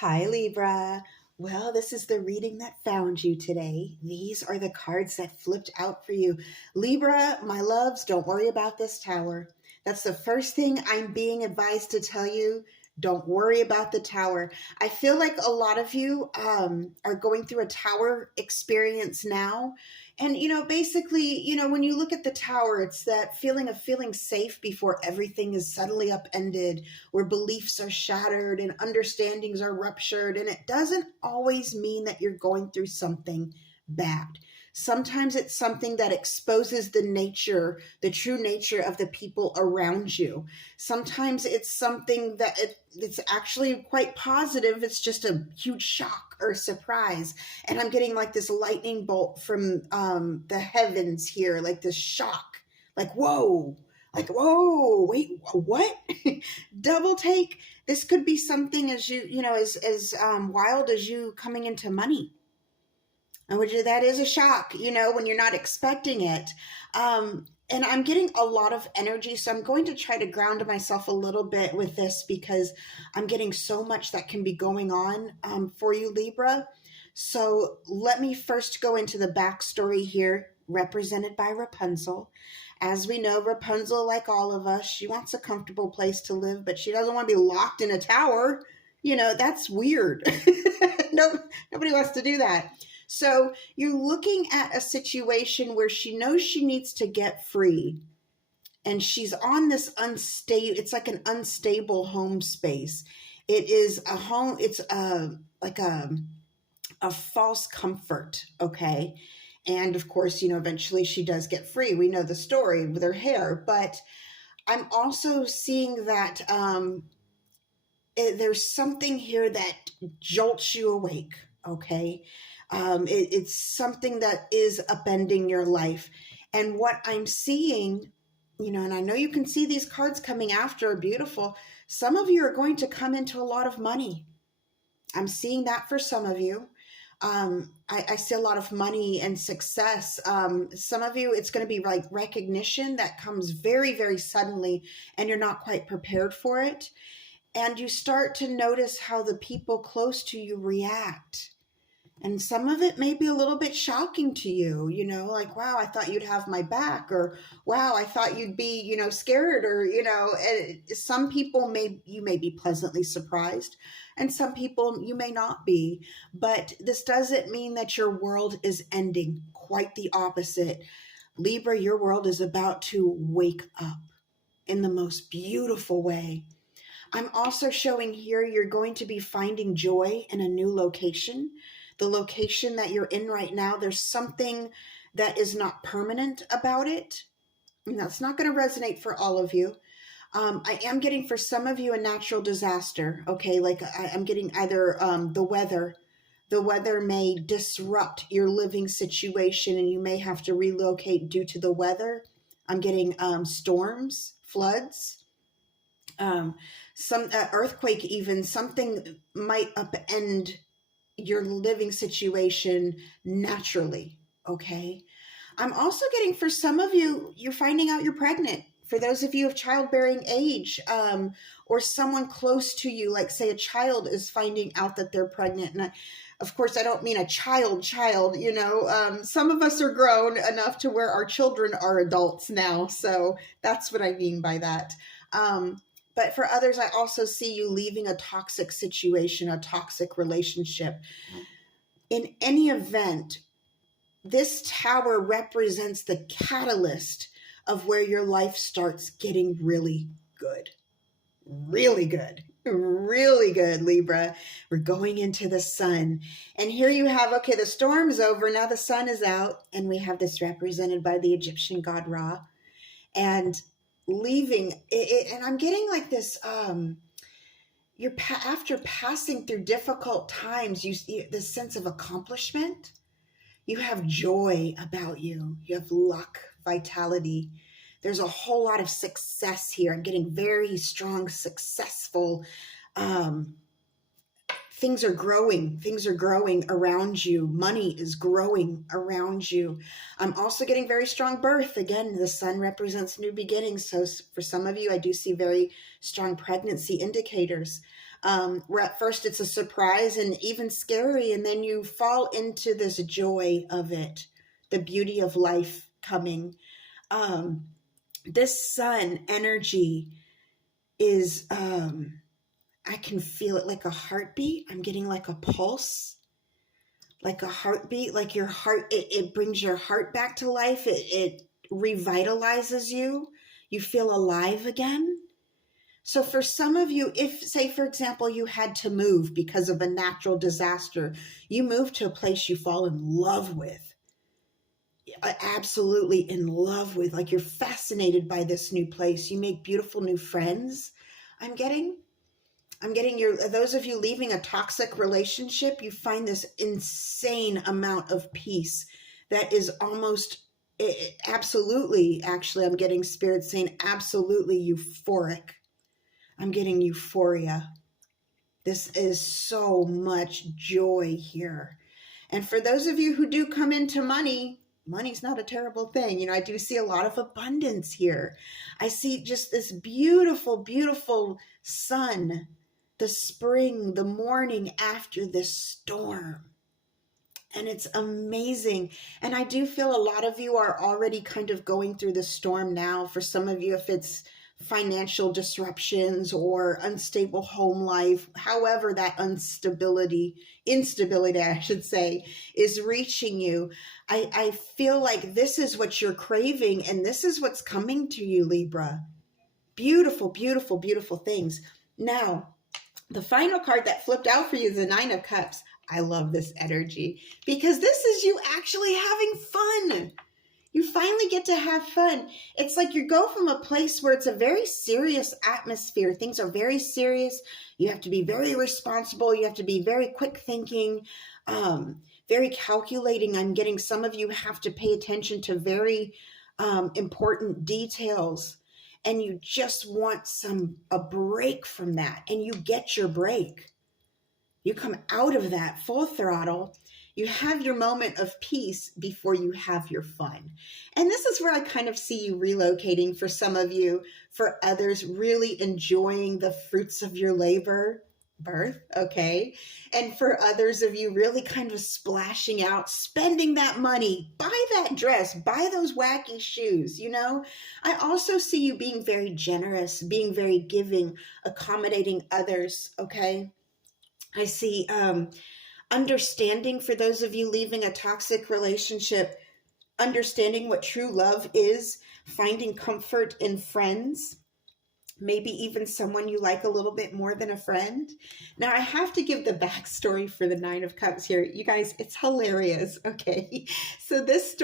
Hi, Libra. Well, this is the reading that found you today. These are the cards that flipped out for you. Libra, my loves, don't worry about this tower. That's the first thing I'm being advised to tell you. Don't worry about the tower. I feel like a lot of you are going through a tower experience now. And, basically, when you look at the tower, it's that feeling of feeling safe before everything is suddenly upended, where beliefs are shattered and understandings are ruptured. And it doesn't always mean that you're going through something bad. Sometimes it's something that exposes the true nature of the people around you. Sometimes it's something that it's actually quite positive. It's just a huge shock or surprise. And I'm getting like this lightning bolt from the heavens here, like this shock, like, whoa, wait, what? Double take. This could be something as wild as you coming into money, and which that is a shock, when you're not expecting it. And I'm getting a lot of energy, so I'm going to try to ground myself a little bit with this because I'm getting so much that can be going on for you, Libra. So let me first go into the backstory here, represented by Rapunzel. As we know, Rapunzel, like all of us, she wants a comfortable place to live, but she doesn't want to be locked in a tower. That's weird. No, nobody wants to do that. So you're looking at a situation where she knows she needs to get free, and she's on this unstable, it's like an unstable home space. It is a home, it's like a false comfort, okay? And of course, eventually she does get free. We know the story with her hair, but I'm also seeing that there's something here that jolts you awake, okay? It's something that is upending your life. And what I'm seeing, and I know you can see these cards coming after are beautiful. Some of you are going to come into a lot of money. I'm seeing that for some of you. I see a lot of money and success. Some of you, it's going to be like recognition that comes very, very suddenly, and you're not quite prepared for it. And you start to notice how the people close to you react. And some of it may be a little bit shocking to you, like, wow, I thought you'd have my back, or wow, I thought you'd be, scared, or, some people you may be pleasantly surprised, and some people you may not be. But this doesn't mean that your world is ending. Quite the opposite. Libra, your world is about to wake up in the most beautiful way. I'm also showing here you're going to be finding joy in a new location. The location that you're in right now, there's something that is not permanent about it. And that's not going to resonate for all of you. I am getting for some of you a natural disaster. Okay, like I'm getting either the weather. The weather may disrupt your living situation and you may have to relocate due to the weather. I'm getting storms, floods, some earthquake, even something might upend your living situation naturally. Okay. I'm also getting for some of you, you're finding out you're pregnant. For those of you of childbearing age, or someone close to you, like say a child is finding out that they're pregnant. And of course, I don't mean a child, some of us are grown enough to where our children are adults now. So that's what I mean by that. But for others, I also see you leaving a toxic situation, a toxic relationship. In any event, this tower represents the catalyst of where your life starts getting really good. Really good. Really good, Libra. We're going into the sun. And here you have, okay, the storm's over. Now the sun is out. And we have this represented by the Egyptian god Ra. And leaving it, and I'm getting like this after passing through difficult times, you this sense of accomplishment. You have joy about you. You have luck, vitality. There's a whole lot of success here. I'm getting very strong, successful. Things are growing. Things are growing around you. Money is growing around you. I'm also getting very strong birth. Again, the sun represents new beginnings. So for some of you, I do see very strong pregnancy indicators. Where at first it's a surprise and even scary, and then you fall into this joy of it, the beauty of life coming. Um, this sun energy is, I can feel it like a heartbeat. I'm getting like a pulse, like a heartbeat, like your heart, it brings your heart back to life. It revitalizes you. You feel alive again. So for some of you, if say, for example, you had to move because of a natural disaster, you move to a place you fall in love with, absolutely in love with, like you're fascinated by this new place. You make beautiful new friends. I'm getting, I'm getting those of you leaving a toxic relationship, you find this insane amount of peace that is almost absolutely, actually, I'm getting spirit saying absolutely euphoric. I'm getting euphoria. This is so much joy here. And for those of you who do come into money, money's not a terrible thing. You know, I do see a lot of abundance here. I see just this beautiful, beautiful sun, the spring, the morning after this storm. And it's amazing. And I do feel a lot of you are already kind of going through the storm now. For some of you, if it's financial disruptions or unstable home life, however that instability, I should say, is reaching you, I feel like this is what you're craving and this is what's coming to you, Libra. Beautiful, beautiful, beautiful things. Now, the final card that flipped out for you is the Nine of Cups. I love this energy because this is you actually having fun. You finally get to have fun. It's like you go from a place where it's a very serious atmosphere. Things are very serious. You have to be very responsible. You have to be very quick thinking, very calculating. I'm getting some of you have to pay attention to very important details. And you just want a break from that. And you get your break. You come out of that full throttle. You have your moment of peace before you have your fun. And this is where I kind of see you relocating for some of you, for others, really enjoying the fruits of your labor, birth, okay? And for others of you, really kind of splashing out, spending that money, buy that dress, buy those wacky shoes, you know? I also see you being very generous, being very giving, accommodating others, okay? I see understanding for those of you leaving a toxic relationship, understanding what true love is, finding comfort in friends, maybe even someone you like a little bit more than a friend. Now, I have to give the backstory for the Nine of Cups here. You guys, it's hilarious, okay? So this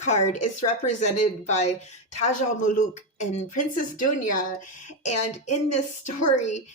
card is represented by Taj al-Muluk and Princess Dunya. And in this story,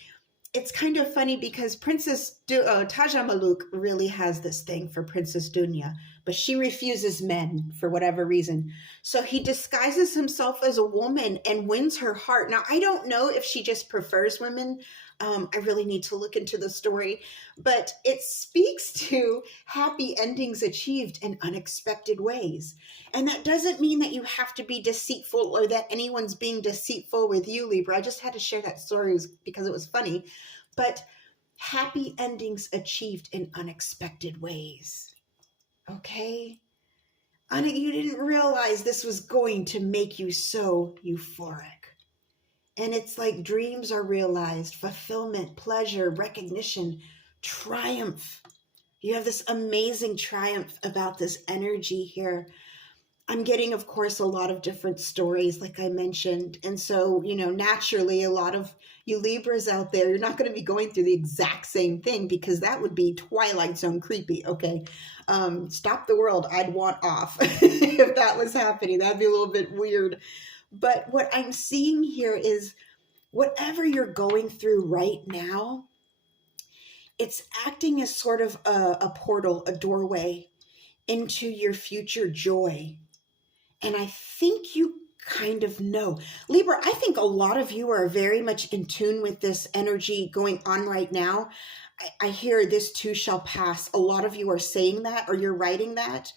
it's kind of funny because Taja Maluk really has this thing for Princess Dunya, but she refuses men for whatever reason. So he disguises himself as a woman and wins her heart. Now, I don't know if she just prefers women. I really need to look into the story, but it speaks to happy endings achieved in unexpected ways. And that doesn't mean that you have to be deceitful or that anyone's being deceitful with you, Libra. I just had to share that story because it was funny. But happy endings achieved in unexpected ways. Okay? You didn't realize this was going to make you so euphoric. And it's like dreams are realized, fulfillment, pleasure, recognition, triumph. You have this amazing triumph about this energy here. I'm getting, of course, a lot of different stories, like I mentioned. And so, you know, naturally, a lot of you Libras out there, you're not going to be going through the exact same thing because that would be Twilight Zone creepy. Okay. Stop the world. I'd want off if that was happening. That'd be a little bit weird. But what I'm seeing here is whatever you're going through right now, it's acting as sort of a portal, a doorway into your future joy. And I think you kind of know. Libra, I think a lot of you are very much in tune with this energy going on right now. I hear this too shall pass. A lot of you are saying that or you're writing that.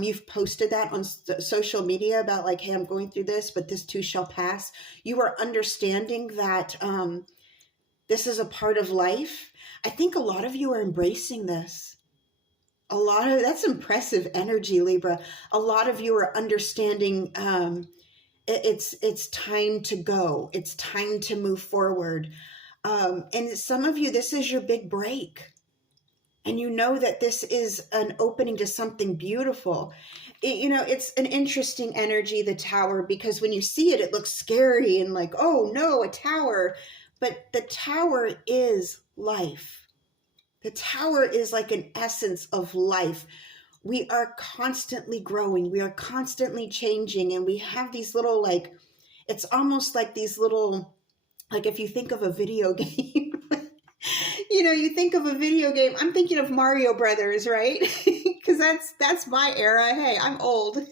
You've posted that on social media about like, hey, I'm going through this, but this too shall pass. You are understanding that This is a part of life. I think a lot of you are embracing this. That's impressive energy, Libra. A lot of you are understanding it's time to go. It's time to move forward. And some of you, this is your big break. And you know that this is an opening to something beautiful. It's an interesting energy, the tower, because when you see it, it looks scary and like, oh no, a tower. But the tower is life. The tower is like an essence of life. We are constantly growing. We are constantly changing. And we have these little, like, it's almost like these little, like if you think of a video game, you think of a video game, I'm thinking of Mario Brothers, right? Because that's my era. Hey, I'm old.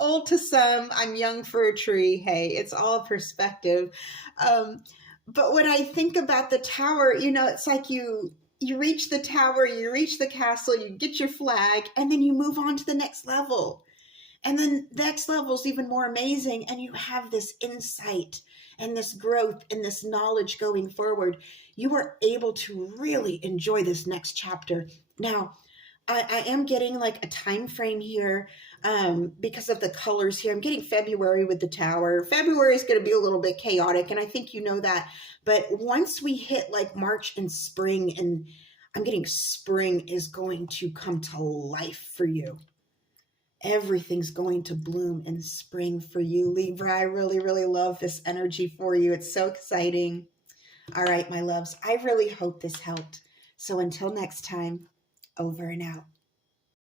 Old to some, I'm young for a tree. Hey, it's all perspective. But when I think about the tower, it's like you reach the tower, you reach the castle, you get your flag, and then you move on to the next level. And then the next level is even more amazing. And you have this insight and this growth and this knowledge going forward. You are able to really enjoy this next chapter. Now, I am getting like a time frame here because of the colors here. I'm getting February with the tower. February is going to be a little bit chaotic, and I think you know that. But once we hit like March and spring, and I'm getting spring is going to come to life for you. Everything's going to bloom in spring for you, Libra. I really, really love this energy for you. It's so exciting. All right, my loves, I really hope this helped. So until next time, over and out.